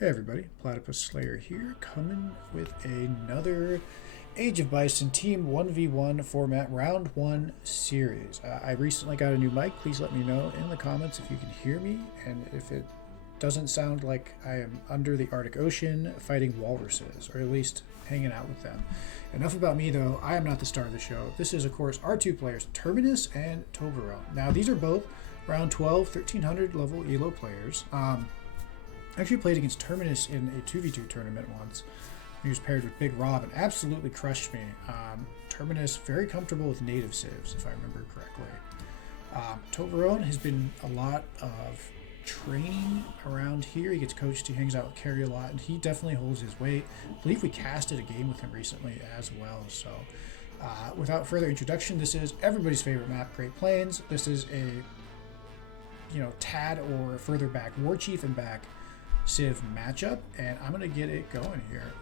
Hey everybody, Platypus Slayer here, coming with another Age of Bison Team 1v1 format Round 1 series. I recently got a new mic. Please let me know in the comments if you can hear me, and if it doesn't sound like I am under the Arctic Ocean fighting walruses, or at least hanging out with them. Enough about me though, I am not the star of the show. This is of course our two players, Terminus and Toblerone. Now these are both round 12, 1300 level ELO players. I actually played against Terminus in a 2v2 tournament once. He was paired with Big Rob and absolutely crushed me. Terminus, very comfortable with native civs, if I remember correctly. Toblerone has been a lot of training around here. He gets coached, he hangs out with Carrie a lot, and he definitely holds his weight. I believe we casted a game with him recently as well. So without further introduction, this is everybody's favorite map, Great Plains. This is a, Tad or further back War Chief and back Civ matchup, and I'm going to get it going here.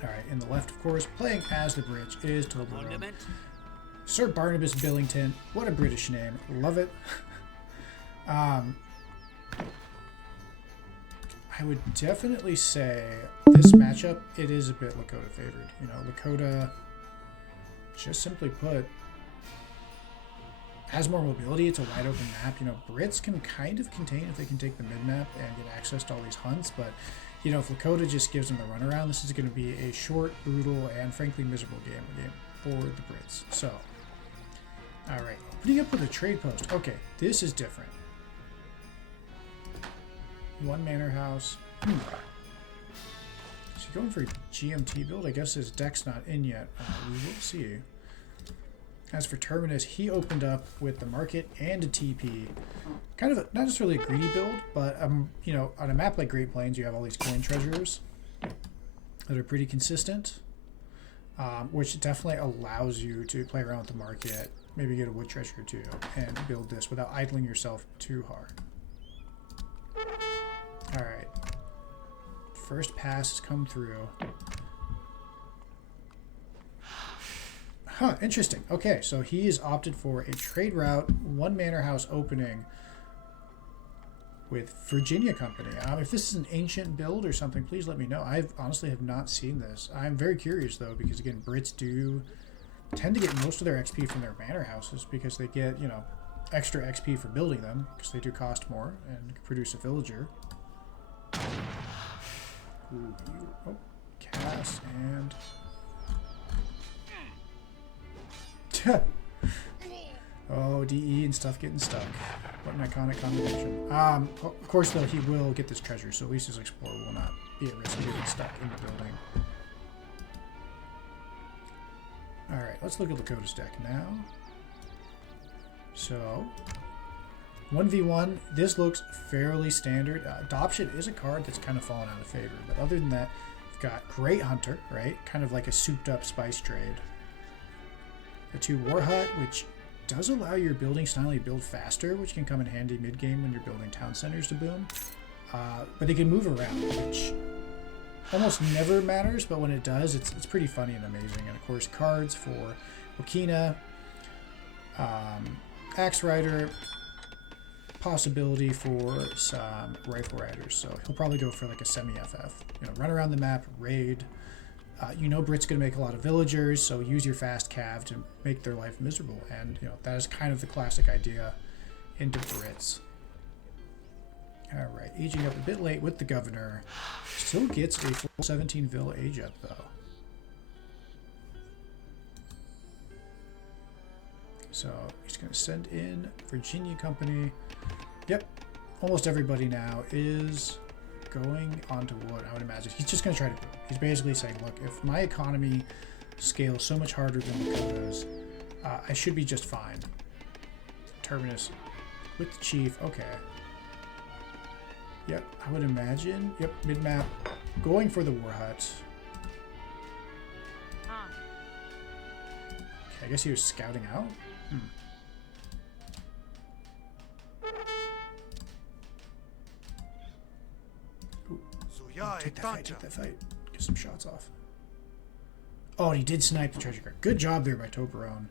Alright, in the left, of course, playing as the Bridge is Toblerone. Sir Barnabas Billington, what a British name, love it. I would definitely say this matchup, it is a bit Lakota favored. Lakota, just simply put, has more mobility. It's a wide open map. Brits can kind of contain if they can take the mid map and get access to all these hunts, but if Lakota just gives them the runaround, this is going to be a short, brutal, and frankly miserable game for the Brits. So, all right, putting up with a trade post. Okay, this is different. One manor house. Is he going for a GMT build? I guess his deck's not in yet. We will see. As for Terminus, he opened up with the market and a TP. Kind of not necessarily a greedy build, but on a map like Great Plains, you have all these coin treasures that are pretty consistent, which definitely allows you to play around with the market, maybe get a wood treasure or two, and build this without idling yourself too hard. Alright. First pass has come through. Huh, interesting. Okay, so he has opted for a trade route, one manor house opening with Virginia Company. If this is an ancient build or something, please let me know. I honestly have not seen this. I'm very curious though, because again, Brits do tend to get most of their XP from their manor houses because they get, extra XP for building them because they do cost more and produce a villager. Ooh, cast and... Oh, DE and stuff getting stuck. What an iconic combination. Of course, though, he will get this treasure, so at least his explorer will not be at risk of getting stuck in the building. Alright, let's look at Lakota's deck now. So, 1v1, this looks fairly standard. Adoption is a card that's kind of fallen out of favor, but other than that, we've got Great Hunter, right? Kind of like a souped-up spice trade. The 2 War Hut, which does allow your building style to build faster, which can come in handy mid-game when you're building town centers to boom. But they can move around, which almost never matters, but when it does, it's pretty funny and amazing. And of course, cards for Wakina, Axe Rider, possibility for some Rifle Riders. So he'll probably go for like a semi-FF. Run around the map, raid. Brit's going to make a lot of villagers, so use your fast cav to make their life miserable. And, that is kind of the classic idea into Brits. Alright, aging up a bit late with the governor. Still gets a full 17 Vill age up, though. So, he's going to send in Virginia Company. Yep, almost everybody now is going onto wood, I would imagine. He's just going to try to boom. He's basically saying, look, if my economy scales so much harder than Lakota's, I should be just fine. Terminus with the chief. Okay. Yep, I would imagine. Yep, mid-map. Going for the War Hut. Okay, I guess he was scouting out. Take that fight. Get some shots off. Oh, and he did snipe the treasure card. Good job there by Toblerone.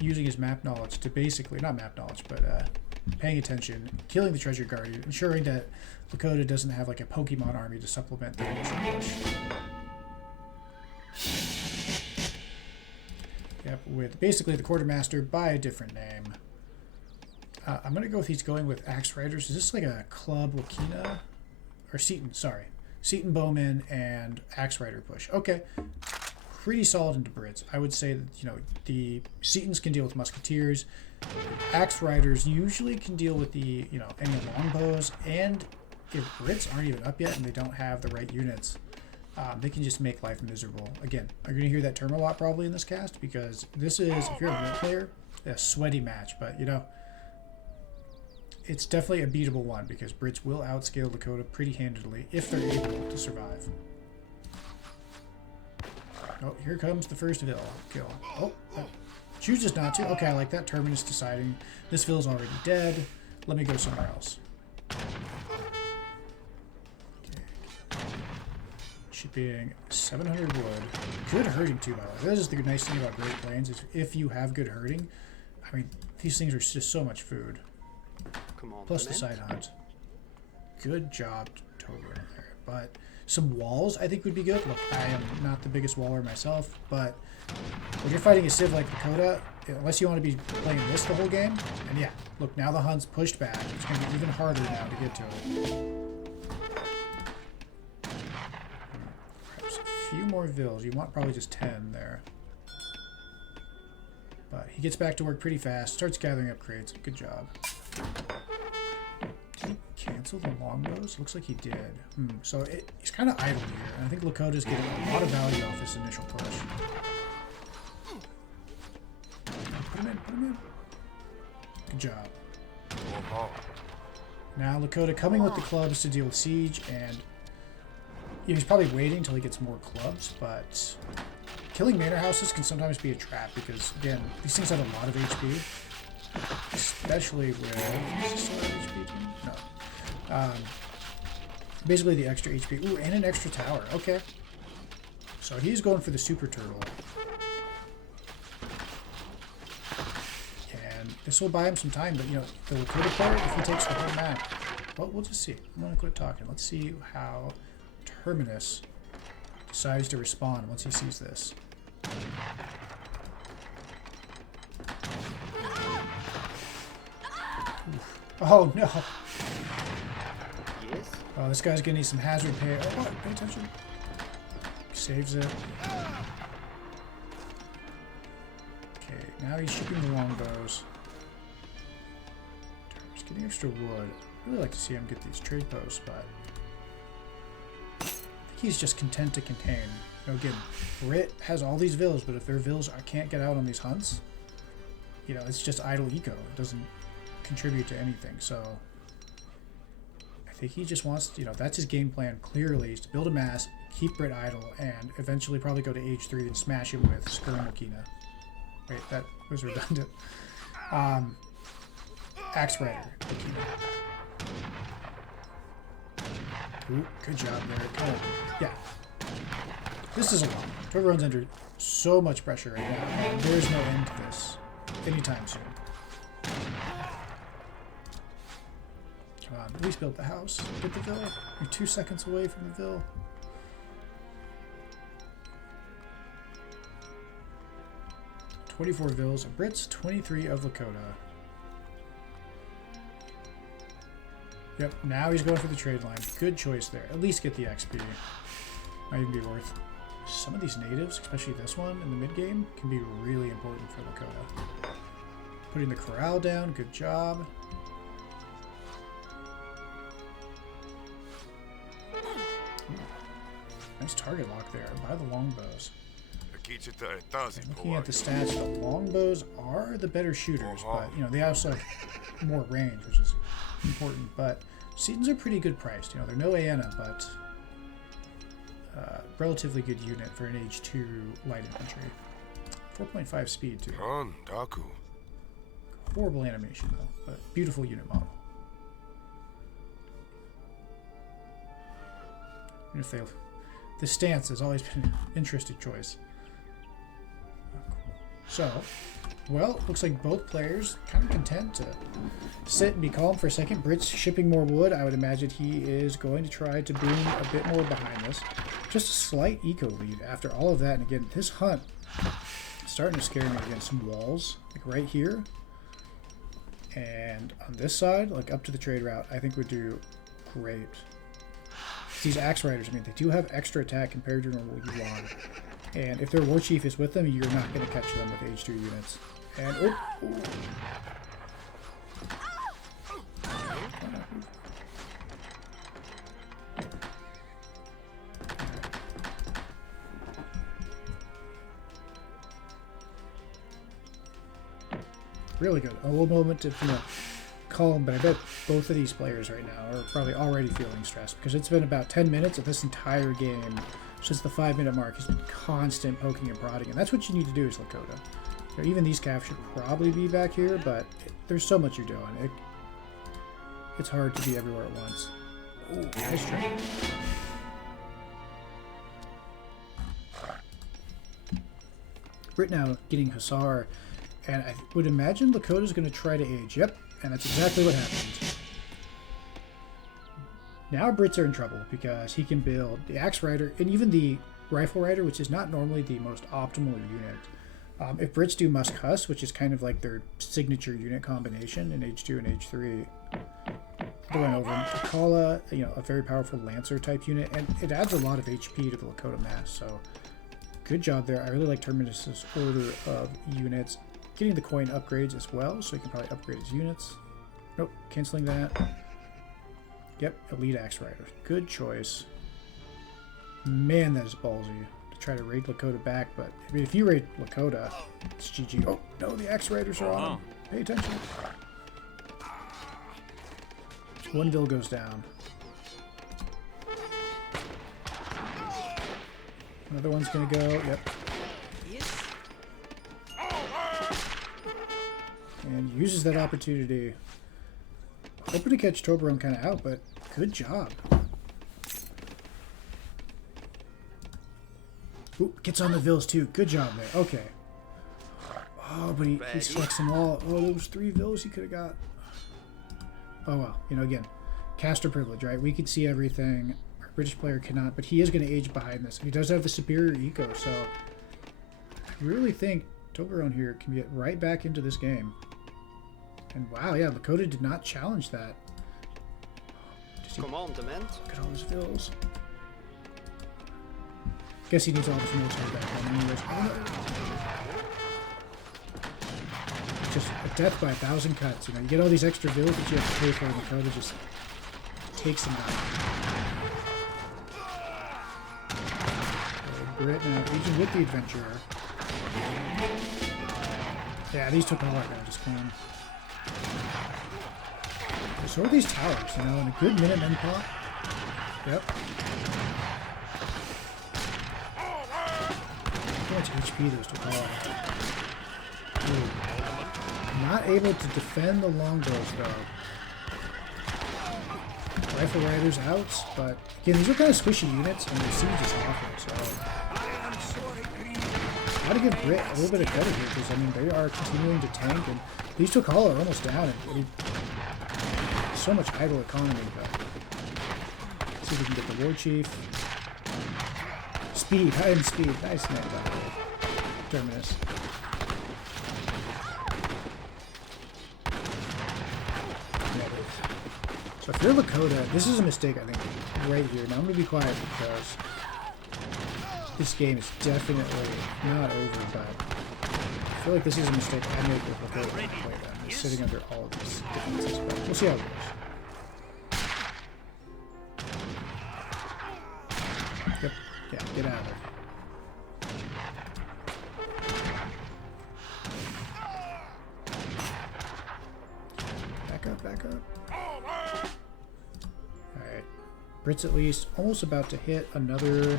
Using his map knowledge to basically, not map knowledge, but paying attention, killing the treasure guardian, ensuring that Lakota doesn't have like a Pokemon army to supplement the initial push. Yep, with basically the quartermaster by a different name. I'm gonna go with he's going with Axe Riders. Is this like a club Wakina? Or Seaton, sorry. Seaton Bowman and Axe Rider push. Okay. Pretty solid into Brits. I would say that, you know, the Seatons can deal with Musketeers. Axe Riders usually can deal with the, you know, any longbows. And if Brits aren't even up yet and they don't have the right units, they can just make life miserable. Again, I'm going to hear that term a lot probably in this cast because this is, if you're a Brit player, a sweaty match. But, you know, it's definitely a beatable one because Brits will outscale Lakota pretty handedly if they're able to survive. Oh, here comes the first Vil kill. Oh, chooses not to. Okay, I like that. Terminus deciding this Vil's already dead. Let me go somewhere else. Okay. Shipping 700 wood. Good herding too, by the way. That is the nice thing about Great Plains is if you have good herding, I mean, these things are just so much food. Plus the side hunt. Good job, Toblerone there. But some walls I think would be good. Look, I am not the biggest waller myself, but when you're fighting a Civ like Lakota, unless you want to be playing this the whole game, and yeah, look, now the hunt's pushed back. It's going to be even harder now to get to it. Perhaps a few more Vils. You want probably just 10 there. But he gets back to work pretty fast, starts gathering up crates. Good job. Did he cancel the longbows? Looks like he did. So he's kind of idle here. And I think Lakota's getting a lot of value off this initial push. Put him in, put him in. Good job. Now Lakota coming with the clubs to deal with siege, and you know, he's probably waiting until he gets more clubs, but killing manor houses can sometimes be a trap because, again, these things have a lot of HP. Especially with... Is this still HP team? No. Basically the extra HP. Ooh, and an extra tower. Okay. So he's going for the super turtle. And this will buy him some time, but you know, the Lakota player, if he takes the whole map... Well, we'll just see. I'm going to quit talking. Let's see how Terminus decides to respond once he sees this. Oh no! Yes. Oh, this guy's gonna need some hazard pay. Oh, what? Pay attention. Saves it. Okay, now he's shipping the longbows. He's getting extra wood. I'd really like to see him get these trade posts, but I think he's just content to contain. You know, again, Brit has all these vills, but if their vills can't get out on these hunts, you know, it's just idle eco. It doesn't contribute to anything. So I think he just wants to, you know, that's his game plan clearly, is to build a mass, keep Brit idle, and eventually probably go to age 3 and smash him with Skirm Wakina. Wait, that was redundant. Axe Rider Wakina. Ooh, good job there. Come on. Yeah. This is a lot. Toblerone's under so much pressure right now, and there's no end to this anytime soon. Come on, at least build the house. Get the Vil. You're 2 seconds away from the Vil. $24 Vils of Brits, 23 of Lakota. Yep, now he's going for the trade line. Good choice there. At least get the XP. Might even be worth. Some of these natives, especially this one in the mid-game, can be really important for Lakota. Putting the corral down, good job. Ooh, nice target lock there by the longbows. And looking at the stats, the longbows are the better shooters, but you know they also have more range, which is important. But Seatons are pretty good priced. You know, they're no Aena, but relatively good unit for an age 2 light infantry. 4.5 speed too. Horrible animation though, but beautiful unit model. And if they, the stance has always been an interesting choice. Oh, cool. So Well, looks like both players kind of content to sit and be calm for a second. Brit's shipping more wood. I would imagine he is going to try to boom a bit more behind this. Just a slight eco lead after all of that. And again, this hunt is starting to scare me against some walls, like right here. And on this side, like up to the trade route, I think would do great. These axe riders, I mean, they do have extra attack compared to normal Yuan. And if their war chief is with them, you're not going to catch them with H2 units. And really good. A little moment of calm, but I bet both of these players right now are probably already feeling stressed because it's been about 10 minutes of this entire game since the 5-minute mark has been constant poking and prodding, and that's what you need to do as Lakota. You know, even these calves should probably be back here, but there's so much you're doing. It's hard to be everywhere at once. Ooh, nice try. Brit now getting Hussar, and I would imagine Lakota's going to try to age. Yep, and that's exactly what happened. Now Brits are in trouble because he can build the Axe Rider and even the Rifle Rider, which is not normally the most optimal unit. If Brits do Musk Huss, which is kind of like their signature unit combination in H2 and H3, going over him. Kala, a very powerful Lancer type unit, and it adds a lot of HP to the Lakota mass, so good job there. I really like Terminus's order of units. Getting the coin upgrades as well, so he can probably upgrade his units. Nope, canceling that. Yep, Elite Axe Rider. Good choice. Man, that is ballsy to try to raid Lakota back, but I mean, if you raid Lakota, it's GG. Oh, no, the Axe Riders are on him. Pay attention. One Vil goes down. Another one's gonna go. Yep. And uses that opportunity. Hoping to catch Toblerone kind of out, but good job. Ooh, gets on the Vils too. Good job there. Okay. Oh, but he selects them all. Oh, there was 3 Vils he could have got. Oh well, again, caster privilege, right? We can see everything. Our British player cannot, but he is going to age behind this. He does have the superior eco, so I really think Toblerone here can get right back into this game. And wow, yeah, Lakota did not challenge that. Commandment. Look at all his Vils. Guess he needs all his military back on anyways. Just a death by 1,000 cuts. You get all these extra Vils that you have to pay for, and Lakota just takes them out. Brit now aging with the adventurer. Yeah, these took a lot now, just clean. So are these towers, and a good Minutemen pop. Yep. How much HP those took off. Not able to defend the longbows though. Rifle Riders out, but again, these are kind of squishy units, and the siege is awful, so got to give Brit a little bit of credit here, because I mean they are continuing to tank, and these took all are almost down, and I mean, so much idle economy, but let's see if we can get the War Chief. Speed, high end speed, nice net by the way. Terminus. So if you're Lakota, this is a mistake, I think, right here. Now I'm going to be quiet because this game is definitely not over, but I feel like this is a mistake I make with Lakota when I play them. Just sitting under all of these defenses, but we'll see how it goes. Yep, yeah, get out of there. Back up. Alright. Brits at least almost about to hit another.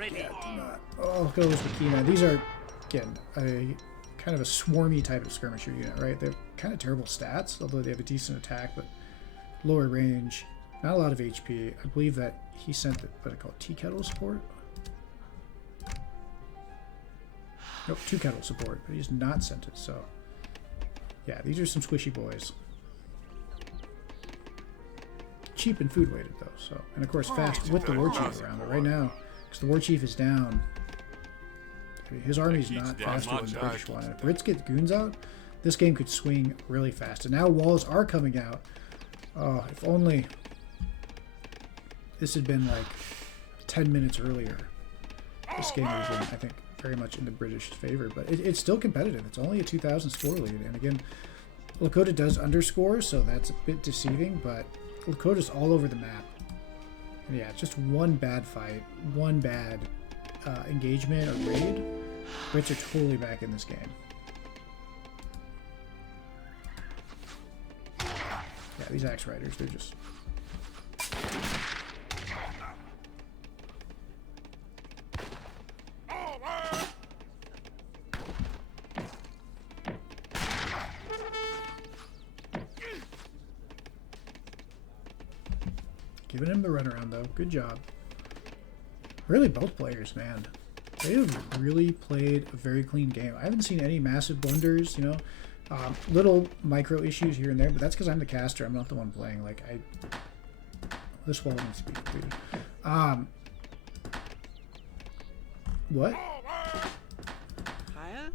Yeah, do not. Oh, look at those Wakina. These are, again, a kind of a swarmy type of skirmisher unit, right? They're kind of terrible stats, although they have a decent attack, but lower range. Not a lot of HP. I believe that he sent what I call tea kettle support. Nope, 2 kettle support, but he's not sent it, so... Yeah, these are some squishy boys. Cheap and food weighted, though, so... And of course, fast with the war chief around, but right now, because the war chief is down, I mean, his army's not faster than the British one. And if Brits get goons out, this game could swing really fast. And now walls are coming out. Oh, if only this had been like 10 minutes earlier. This game would have been, I think, very much in the British favor. But it's still competitive. It's only a 2,000 score lead. And again, Lakota does underscore, so that's a bit deceiving. But Lakota's all over the map. And yeah, it's just one bad fight, one bad engagement or raid. Brits are totally back in this game. Yeah, these axe riders, they're just... Giving him the runaround, though. Good job. Really, both players, man. They have really played a very clean game. I haven't seen any massive blunders, you know. Little micro issues here and there, but that's because I'm the caster. I'm not the one playing. Like, this wall needs to be completed. What? Higher?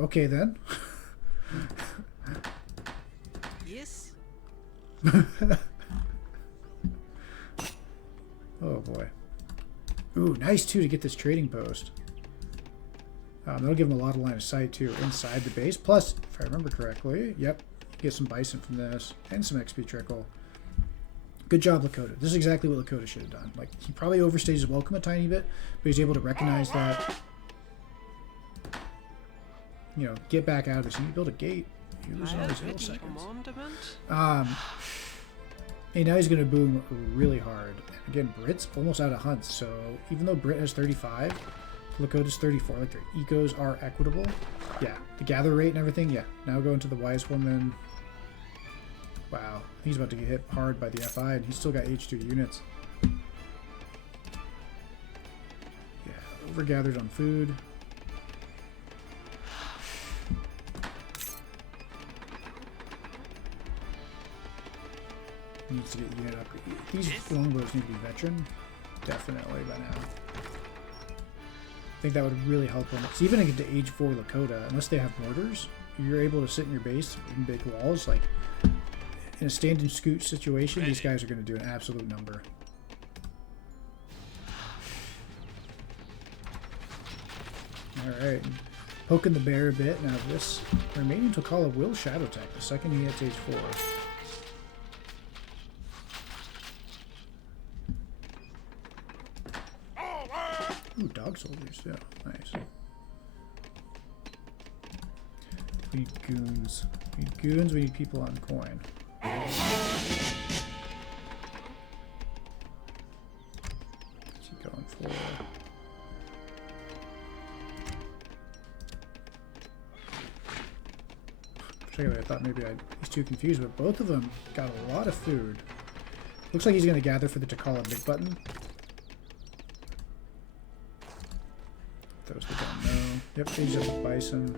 Okay, then. Yes. Oh, boy. Ooh, nice, too, to get this trading post. That'll give him a lot of line of sight, too, inside the base. Plus, if I remember correctly, yep, get some bison from this and some XP trickle. Good job, Lakota. This is exactly what Lakota should have done. Like, he probably overstayed his welcome a tiny bit, but he's able to recognize that, you know, get back out of this. You need to build a gate. You're losing all these little seconds. And now he's going to boom really hard. And again, Brit's almost out of hunts, so even though Brit has 35, Lakota's 34. Like, their ecos are equitable. Yeah, the gather rate and everything, yeah. Now going to the Wise Woman. Wow, he's about to get hit hard by the FI, and he's still got H2 units. Yeah, overgathered on food. Needs to get unit up. These longbows need to be veteran. Definitely by now. I think that would really help them. So even into age 4 Lakota, unless they have mortars, you're able to sit in your base in big walls. Like, in a stand and scoot situation, these guys are going to do an absolute number. Alright. Poking the bear a bit. Now this remaining Tokala will shadow tech the second he hits age 4. Ooh, dog soldiers, yeah, nice. We need goons. We need goons, we need people on coin. What's he going for? Particularly, I thought maybe he's too confused, but both of them got a lot of food. Looks like he's going to gather for the Takala big button. Those that don't know. Yep, page up with bison.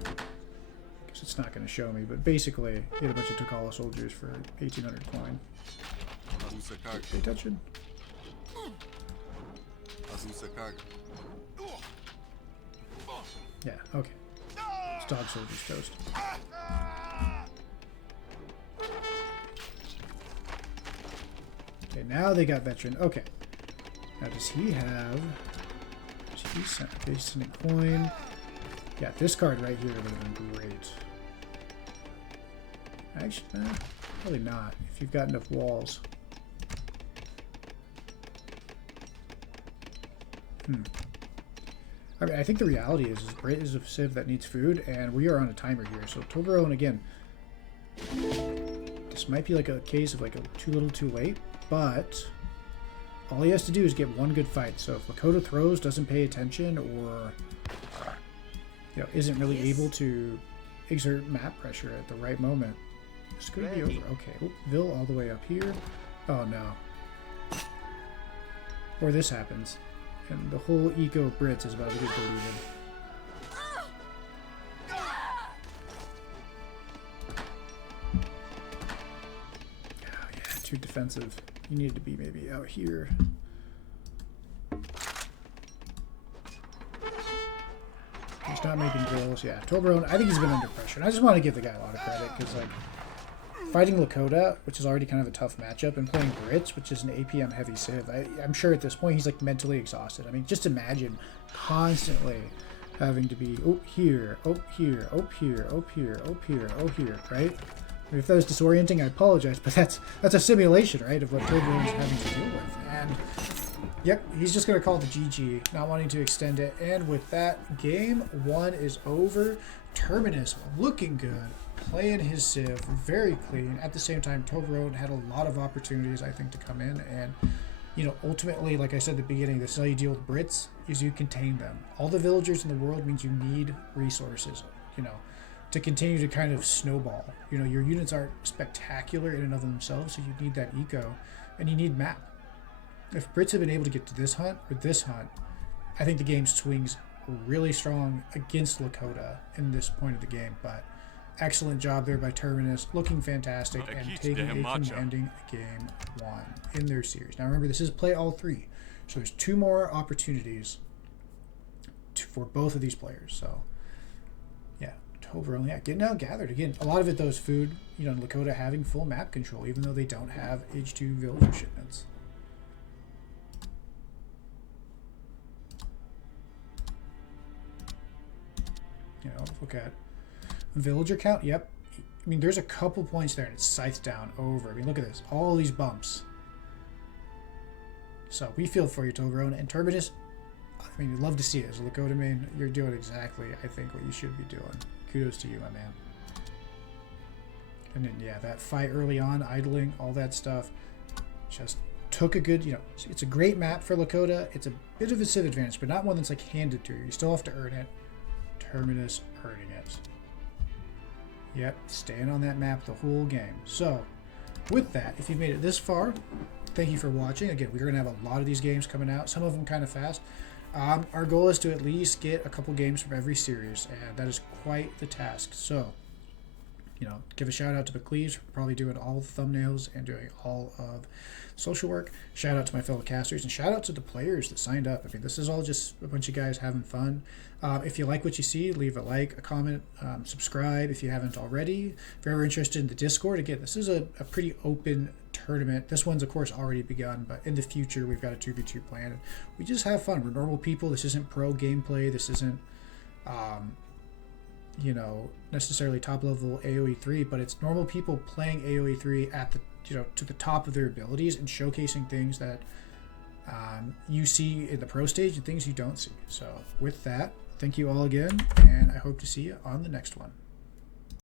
Guess it's not going to show me, but basically, he had a bunch of Takala soldiers for 1,800 coin. Pay attention. Yeah, okay. It's dog soldiers toast. Okay, now they got veteran. Okay. Now does he have... Base and a coin. Yeah, this card right here would have been great. Actually, probably not. If you've got enough walls. I mean, I think the reality is Brit is a civ that needs food, and we are on a timer here. So Toblerone again. This might be like a case of like a too little, too late, but. All he has to do is get one good fight. So if Lakota throws, doesn't pay attention, or isn't really able to exert map pressure at the right moment, it's going to be over. Okay, oh, Vil all the way up here. Oh no. Or this happens, and the whole eco of Brits is about to get deleted. too defensive. You need to be maybe out here. He's not making drills. Yeah, Toblerone, I think he's been under pressure. And I just want to give the guy a lot of credit because, like, fighting Lakota, which is already kind of a tough matchup, and playing Brits, which is an APM heavy civ, I'm sure at this point he's, like, mentally exhausted. I mean, just imagine constantly having to be, oh, here, oh, here, oh, here, oh, here, oh, here, oh, here, right? I mean, if that was disorienting, I apologize, but that's a simulation, right, of what Toblerone is having to deal with. And yep, he's just going to call the GG, not wanting to extend it. And with that, game 1 is over. Terminus looking good, playing his civ, very clean. At the same time, Toblerone had a lot of opportunities, I think, to come in. And, you know, ultimately, like I said at the beginning, this is how you deal with Brits, is you contain them. All the villagers in the world means you need resources, you know, to continue to kind of snowball. You know, your units aren't spectacular in and of themselves, so you need that eco, and you need map. If Brits have been able to get to this hunt or this hunt, I think the game swings really strong against Lakota in this point of the game. But excellent job there by Terminus, looking fantastic and taking a commanding game 1 in their series. Now remember, this is play all 3, so there's 2 more opportunities for both of these players. So yeah, Toblerone, yeah, getting out gathered again. A lot of it though is food. You know, Lakota having full map control, even though they don't have H2 villager shipments. You know, look at villager count. Yep. I mean, there's a couple points there, and it's scythed down over. I mean, look at this. All these bumps. So we feel for you, Toblerone. And Terminus, I mean, you'd love to see it. As a Lakota main, you're doing exactly, I think, what you should be doing. Kudos to you, my man. And then, yeah, that fight early on, idling, all that stuff, just took a good, you know, it's a great map for Lakota. It's a bit of a civ advantage, but not one that's, like, handed to you. You still have to earn it. Terminus earning it. Yep, staying on that map the whole game. So, with that, if you've made it this far, thank you for watching. Again, we're going to have a lot of these games coming out, some of them kind of fast. Our goal is to at least get a couple games from every series, and that is quite the task. So, you know, give a shout out to McLeaves for probably doing all the thumbnails and doing all of social work. Shout out to my fellow casters, and shout out to the players that signed up. I mean, this is all just a bunch of guys having fun. If you like what you see, leave a like, a comment, subscribe if you haven't already. If you're ever interested in the Discord, again, this is a pretty open tournament. This one's, of course, already begun, but in the future, we've got a 2v2 plan. We just have fun. We're normal people. This isn't pro gameplay. This isn't, you know, necessarily top-level AoE3, but it's normal people playing AoE3 at the, you know, to the top of their abilities and showcasing things that you see in the pro stage and things you don't see. So with that, thank you all again, and I hope to see you on the next one.